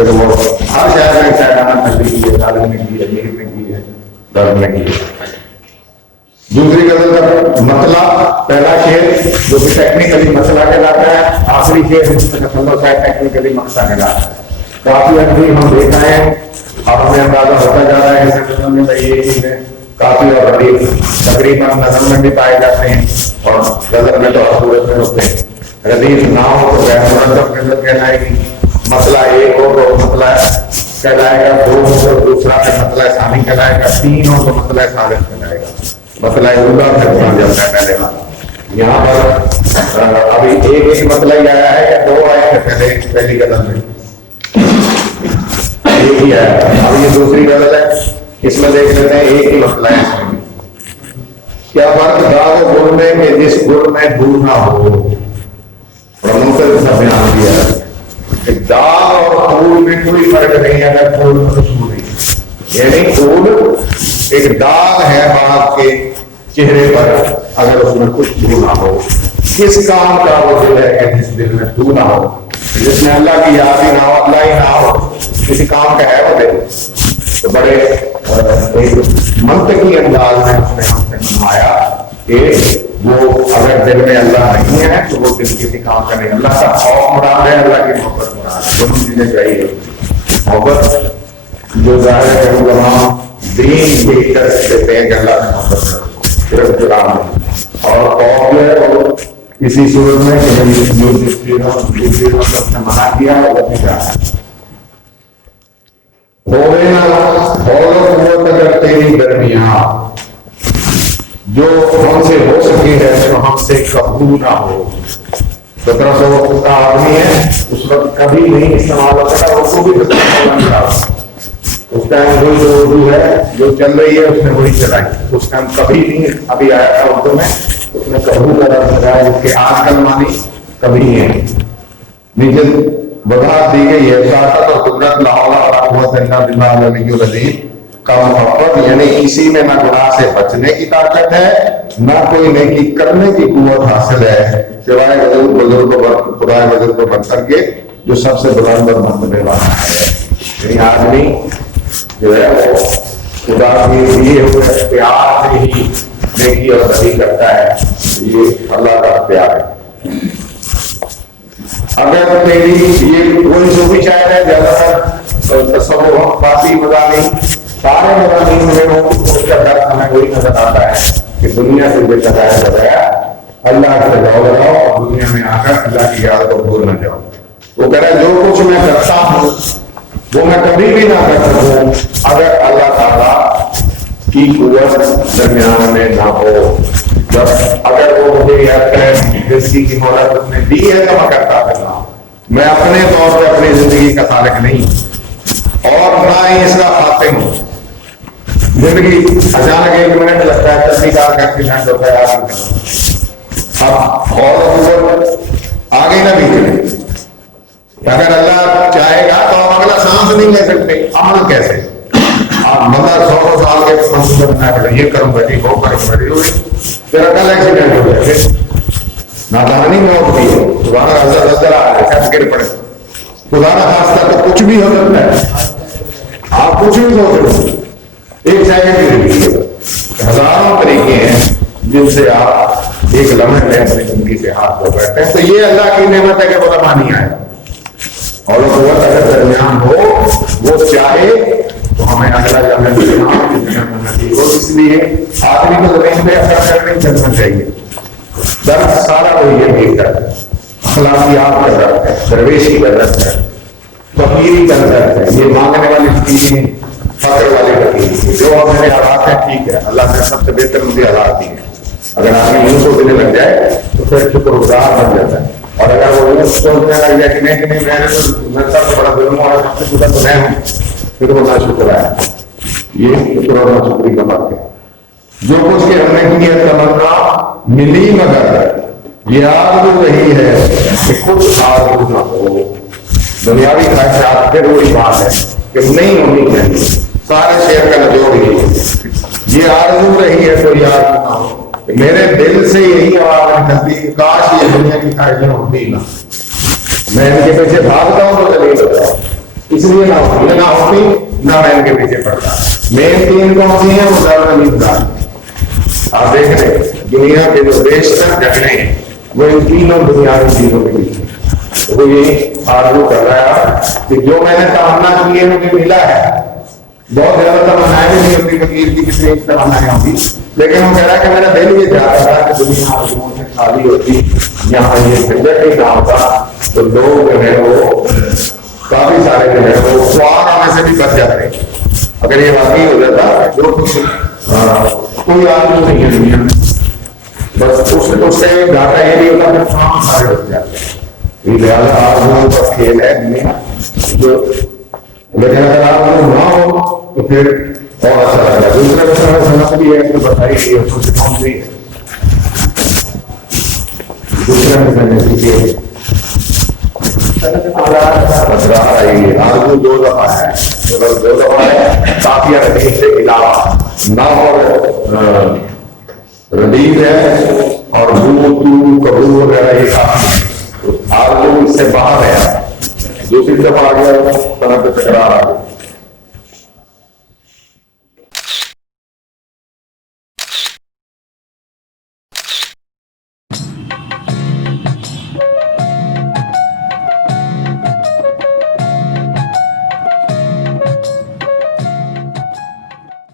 پھر وہ ہر شہر میں شاعرانہ تقریر کی ہے، تعلیم میں کی ہے، یہ میں کی ہے، درد میں کی ہے۔ دوسری غزل کا مسئلہ، پہلا شعر جو کہ ٹیکنیکلی مسئلہ کہلاتا ہے، آخری شعر جس کا تصور ہے ٹیکنیکلی مقصد کہلاتا ہے۔ کافی حد تک ہم دیکھ رہے ہیں اور ہمیں اندازہ ہوتا جا رہا ہے کہ نظم میں یہ چیزیں کافی اور بڑی تقریباً نظم میں بھی پائے جاتے ہیں اور غزل میں تو ہر صورت میں ہوتے ہیں۔ ردیف نہ ہو تو غیر مرتب غزل کہلائے گی، مسئلہ ایک ہو تو مسئلہ کہلائے گا، دو ہو تو دوسرا مسئلہ ثانی کہلائے گا، تین ہو تو مسئلہ ثالث کہلائے گا۔ مسئلہ اولا پھر بن جاتا ہے پہلے والا۔ یہاں پر ابھی ایک مسئلہ ہی آیا ہے یا دو آئے ہیں پہلی غزل میں؟ ایک ہی آیا۔ اب یہ دوسری غزل ہے، اس میں دیکھ لیتے ہیں ایک ہی مسئلہ ہے اس میں۔ کیا فرق داغ و گل میں کہ جس گل میں دھول نہ ہو؟ سا بیان دیا ہے، داغ اور پھول میں کوئی فرق نہیں ہے اگر پھول میں خوشبو نہیں، یعنی پھول ایک داغ ہے باغ کے چہرے پر اگر اس میں خوشبو نہ ہو۔ کس کام کا وہ دل ہے کہ جس دل میں تو نہ ہو، جس میں اللہ کی یاد ہی نہ ہو، اللہ ہی نہ ہو، کسی کام کا ہے وہ دل؟ تو بڑے ایک منطقی انداز میں اس نے ہم سے فرمایا کہ وہ اگر دل میں اللہ نہیں ہے تو وہ دل کسی کام کا نہیں۔ اللہ کا خوف مراد ہے، اللہ کی محبت مراد ہے، دونوں چیزیں چاہیے۔ محبت جو ظاہر ہے علماء دین دیکھ کر کہتے ہیں کہ اللہ سے محبت صرف قرآن ہے، اور خوف ہے اور کسی صورت میں کہ جو جس چیزوں سے منع کیا وہ نہیں جانا۔ ہوئے نہ حول و قوت اگر تیری درمیان، جو ہم سے ہو سکے ہے تو ہم سے قبول نہ ہو۔ 1700 وقت کا آدمی ہے، اس وقت کبھی نہیں استعمال ہوتا ہے، اس کو بھی استعمال نہیں ہوتا۔ اس ٹائم جو اردو ہے جو چل رہی ہے اس نے وہی چلائی، اس ٹائم کبھی نہیں ابھی آیا تھا اردو میں، اس نے قبول کا لفظ لگایا جس کے آج کل معنی کبھی ہے۔ نیچے وضاحت دی گئی ہے، طاقت اور قدرت لا حول ولا قوت الا باللہ العلی العظیم کا محبت، یعنی کسی میں نہ گناہ سے بچنے کی طاقت ہے نہ کوئی نیکی کرنے کی قوت حاصل ہے سوائے بزرگ خدائے بزرگ کو بن کر کے جو سب سے بلند اور مرتبے والا ہے۔ یعنی آدمی جو ہے وہ خدا کے لیے ہوئے پیار سے ہی نیکی اور بدی کرتا ہے، یہ اللہ کا پیار ہے۔ اگر تیری یہ کوئی صوفی شاعر ہے، زیادہ تر تصوف باقی مضامین سارے مضامین میں اس کا درد ہمیں وہی نظر آتا ہے کہ دنیا سے بے قدر بغیر اللہ سے جاؤ رہو اور دنیا میں آ کر اللہ کی یاد کو بھول نہ جاؤ۔ وہ کہہ رہا ہے جو کچھ میں کرتا ہوں وہ میں کبھی بھی نہ کر سکوں اگر اللہ تعالیٰ کی قوت درمیان میں نہ ہو۔ جب اگر وہ مجھے یاد کرے زندگی کی مہلت اس نے دی ہے تو میں کرتا پھرنا ہوں، میں اپنے طور پہ اپنی زندگی کا خالق نہیں اور نہ ہی اس کا خاتم ہوں۔ زندگی اچانک ایک منٹ لگتا ہے، تصدیق کا ایکسیڈنٹ ہوتا ہے، آرام کرنا اب اور آگے نہ بھی چلے۔ اگر اللہ چاہے گا تو ہم اگلا سانس نہیں لے سکتے، عمل کیسے؟ آپ مطلب 100 سال کے منصوبہ بنا کر یہ کروں گا جی وہ کروں گا جی، پھر کل ایکسیڈنٹ ہو گیا، پھر نادانی میں ہوتی ہے، دوبارہ ہزار آ جائے سب گر پڑے، خدا نہ خاصہ تو کچھ بھی ہو سکتا ہے، آپ کچھ بھی سوچ رہے ایک سیکنڈ کی زندگی ہے۔ ہزاروں طریقے ہیں جن سے آپ ایک لمحے میں اپنی زندگی سے ہاتھ دھو بیٹھتے ہیں، تو یہ اللہ کی نعمت ہے کہ وہ زمانی آئے اور قوت اگر درمیان ہو وہ چاہے تو ہمیں اگلا جانے نصیب ہو۔ اس لیے آدمی کو زمین پہ اثر کر نہیں چلنا چاہیے۔ درد سارا وہی ہے، ایک درد اخلاقیات کا درد ہے، درویشی کا درد ہے، فقیری کا درد ہے، یہ مانگنے والی فقیری فقر والی فقیری جو میرے حالات ہیں ٹھیک ہے، اللہ نے سب سے بہتر مجھے حالات دی ہیں۔ اگر آدمی یوں سوچنے لگ جائے تو پھر شکر گزار بن جاتا ہے، اور اگر وہ یوں سوچنے لگ جائے کہ نہیں میں سب سے بڑا ظلم ہوں اور سب سے بڑا تو میں ہوں، پھر وہ ناشکر ہے۔ یہ شکر اور ناشکری کا فرق ہے۔ جو کچھ کے ہم نے کیا تمنا ملی مگر یہ آرزو رہی ہے کہ کچھ آرزو نہ ہو۔ دنیاوی خواہشات پھر وہی بات ہے کہ نہیں ہونی چاہیے، سارے شعر کا نچوڑ یہی ہے۔ یہ آرزو رہی ہے تو یہ آرزو نہ ہو۔ میرے دل سے یہی آواز نکلتی کہ کاش یہ دنیا کی خواہشیں ہوتی نہ، میں ان کے پیچھے بھاگتا ہوں تو دلیل ہوتا ہوں، اس لیے نہ ہوتی نہ میں ان کے پیچھے پڑتا. مین تین کون سی ہیں؟ وہ زیادہ نہیں بتا. آپ دیکھ رہے دنیا کے جو بیشتر جھگڑے ہیں وہ ان تینوں بنیادی چیزوں کے پیچھے. وہ یہ آرزو کر رہا ہے کہ جو میں نے تمنا کی ہے مجھے ملا ہے. بہت زیادہ تمنائیں بھی نہیں ہوتی فقیر کی، کسی ایک تمنائیں ہوتی، لیکن وہ کہہ رہا ہے کہ میرا دل یہ چاہتا تھا کہ دنیا آرزوؤں سے خالی ہوتی، یہاں یہ جھنجٹ نہیں کام تھا تو لوگ جو ہے وہ کافی سارے جو ہے وہ خوار آنے سے بھی بچ جاتے. اگر یہ واقعی ہو جاتا جو کچھ کوئی آرزو نہیں ہے دنیا میں، بس اس سے گھاٹا یہ نہیں ہوتا کہ کام سارے ہو جاتے ہیں. لہٰذا آرزوؤں کا کھیل ہے دنیا جو، لیکن اگر آرزو نہ ہو تو پھر اور اچھا لگتا ہے. دوسرے بچوں میں سمجھ بھی ہے کہ بتائی گئی ہے اس سے کون سی ہے. دوسرے میں سمجھ لیجیے آرزو دو دفعہ ہے، دو دفعہ ہے کافی ردیف سے علاوہ نہ، اور ردیف ہے اور کبو وغیرہ یہ کافی ہے. آرزو اس سے باہر ہے، دوسری طرف آ گیا طرح پہ تکرار آ گیا.